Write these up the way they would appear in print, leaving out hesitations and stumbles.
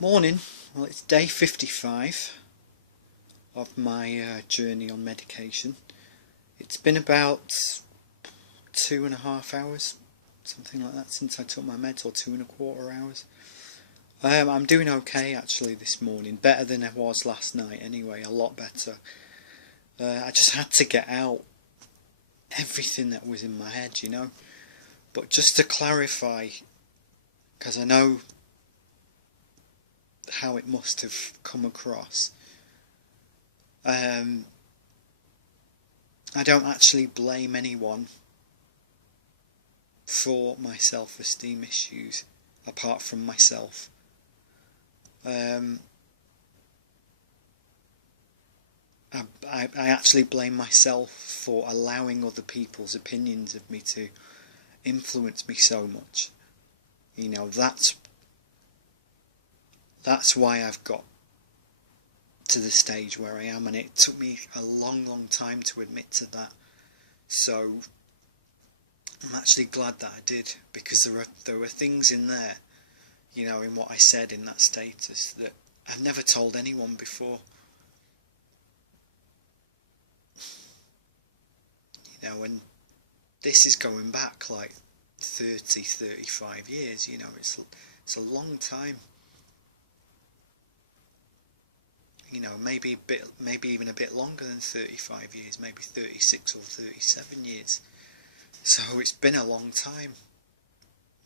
Morning. Well, it's day 55 of my journey on medication. It's been about 2.5 hours, something like that, since I took my meds, or 2.25 hours. I'm doing okay actually this morning, better than I was last night anyway, a lot better. I just had to get out everything that was in my head. But just to clarify, because I know how it must have come across. I don't actually blame anyone for my self-esteem issues apart from myself. I actually blame myself for allowing other people's opinions of me to influence me so much. That's why I've got to the stage where I am, and it took me a long time to admit to that. So I'm actually glad that I did, because there were things in there, in what I said in that status that I've never told anyone before. And this is going back like 35 years. It's a long time. Maybe even a bit longer than 35 years, maybe 36 or 37 years. So it's been a long time.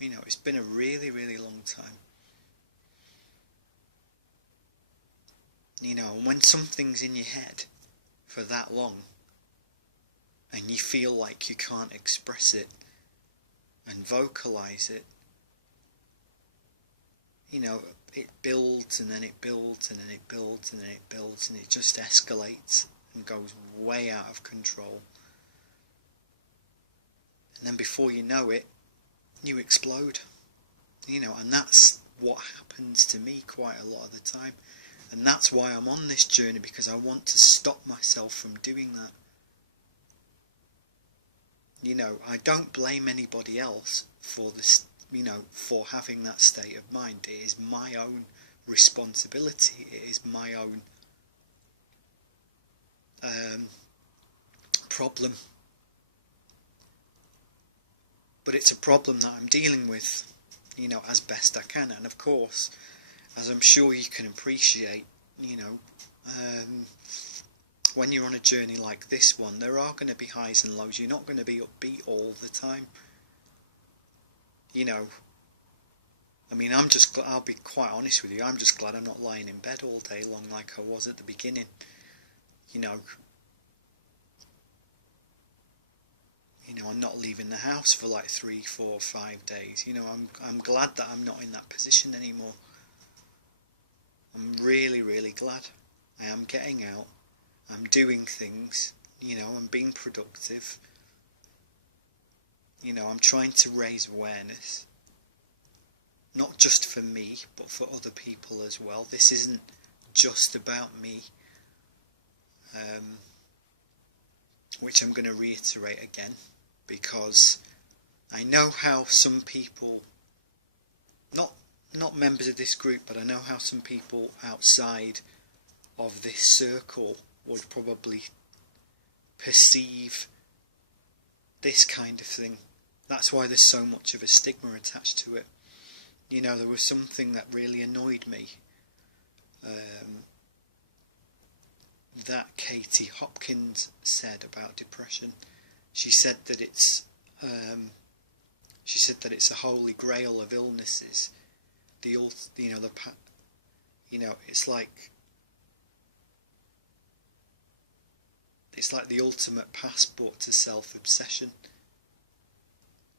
It's been a really long time. And when something's in your head for that long, and you feel like you can't express it and vocalize it, it builds and then it builds and then it builds and then it builds, and it just escalates and goes way out of control. And then before you know it, you explode. And that's what happens to me quite a lot of the time. And that's why I'm on this journey, because I want to stop myself from doing that. I don't blame anybody else for this, for having that state of mind. It is my own responsibility. It is my own problem. But it's a problem that I'm dealing with, as best I can. And of course, as I'm sure you can appreciate, when you're on a journey like this one, there are going to be highs and lows. You're not going to be upbeat all the time. I'll be quite honest with you, I'm just glad I'm not lying in bed all day long like I was at the beginning. I'm not leaving the house for like 3, 4, 5 days. I'm glad that I'm not in that position anymore. I'm really glad. I am getting out. I'm doing things, I'm being productive. I'm trying to raise awareness, not just for me, but for other people as well. This isn't just about me, which I'm going to reiterate again, because I know how some people, not members of this group, but I know how some people outside of this circle would probably perceive this kind of thing. That's why there's so much of a stigma attached to it. There was something that really annoyed me, that Katie Hopkins said about depression. She said that it's a holy grail of illnesses. It's like the ultimate passport to self-obsession.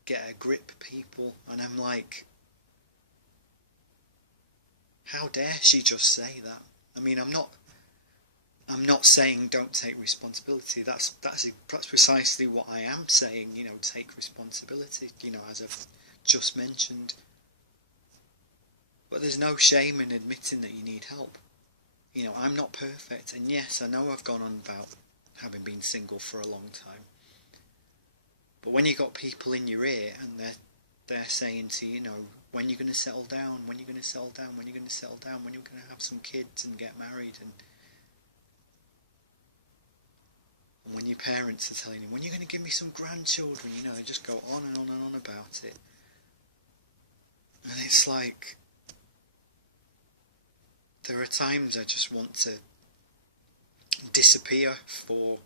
Get a grip, people. And I'm like, how dare she just say that? I'm not saying don't take responsibility. That's precisely what I am saying. Take responsibility. As I've just mentioned. But there's no shame in admitting that you need help. I'm not perfect, and yes, I know I've gone on about having been single for a long time. But when you got people in your ear and they're saying to you, when you're going to settle down, when you're going to settle down, when you're going to settle down, when you're going to have some kids and get married, and when your parents are telling you, when you're going to give me some grandchildren, you know, they just go on and on and on about it. And it's like, there are times I just want to disappear for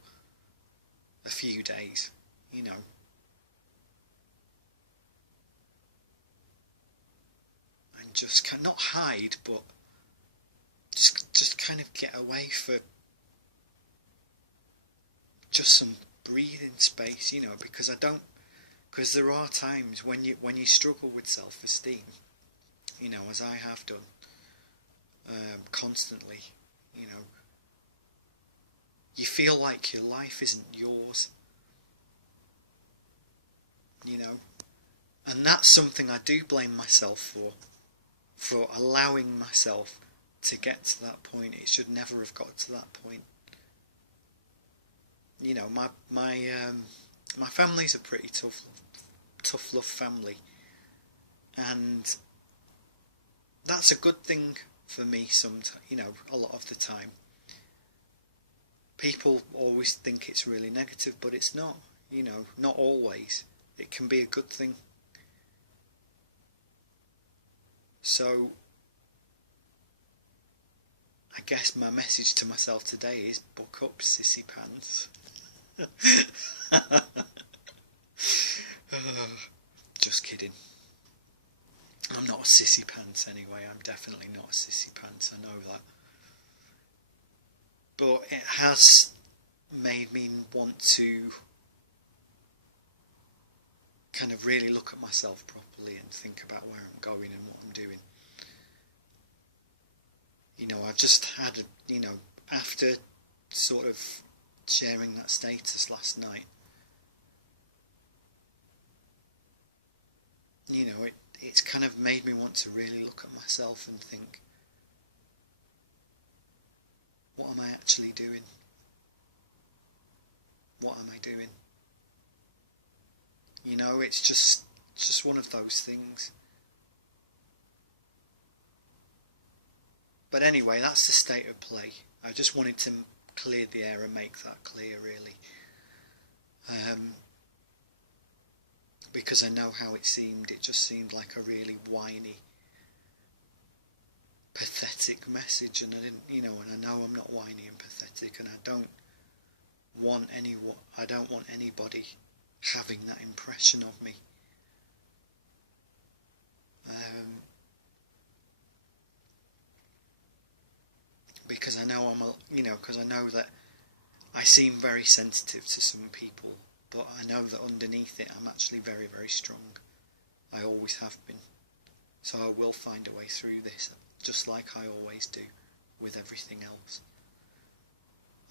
a few days, you know. And just not hide, but just kind of get away for just some breathing space, you know, because there are times when you struggle with self-esteem, you know, as I have done, constantly, you know, you feel like your life isn't yours, you know, and that's something I do blame myself for allowing myself to get to that point. It should never have got to that point. You know, my family's a pretty tough love family, and that's a good thing for me. Sometimes, you know, a lot of the time, people always think it's really negative, but it's not. You know, not always. It can be a good thing. So, I guess my message to myself today is buck up, sissy pants. Just kidding. I'm not a sissy pants anyway. I'm definitely not a sissy pants. I know that. But it has made me want to kind of really look at myself properly and think about where I'm going and what I'm doing. You know, I've just had you know, after sort of sharing that status last night, you know, it's kind of made me want to really look at myself and think, what am I actually doing? What am I doing? You know, it's just one of those things. But anyway, that's the state of play. I just wanted to clear the air and make that clear, really. Because I know how it seemed. It just seemed like a really whiny, pathetic message, and I didn't, you know, and I know I'm not whiny and pathetic, and I don't want anybody having that impression of me. Because I know because I know that I seem very sensitive to some people, but I know that underneath it I'm actually very, very strong. I always have been. So I will find a way through this, just like I always do with everything else.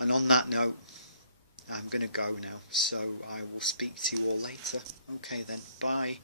And on that note, I'm going to go now, so I will speak to you all later. Okay then, bye.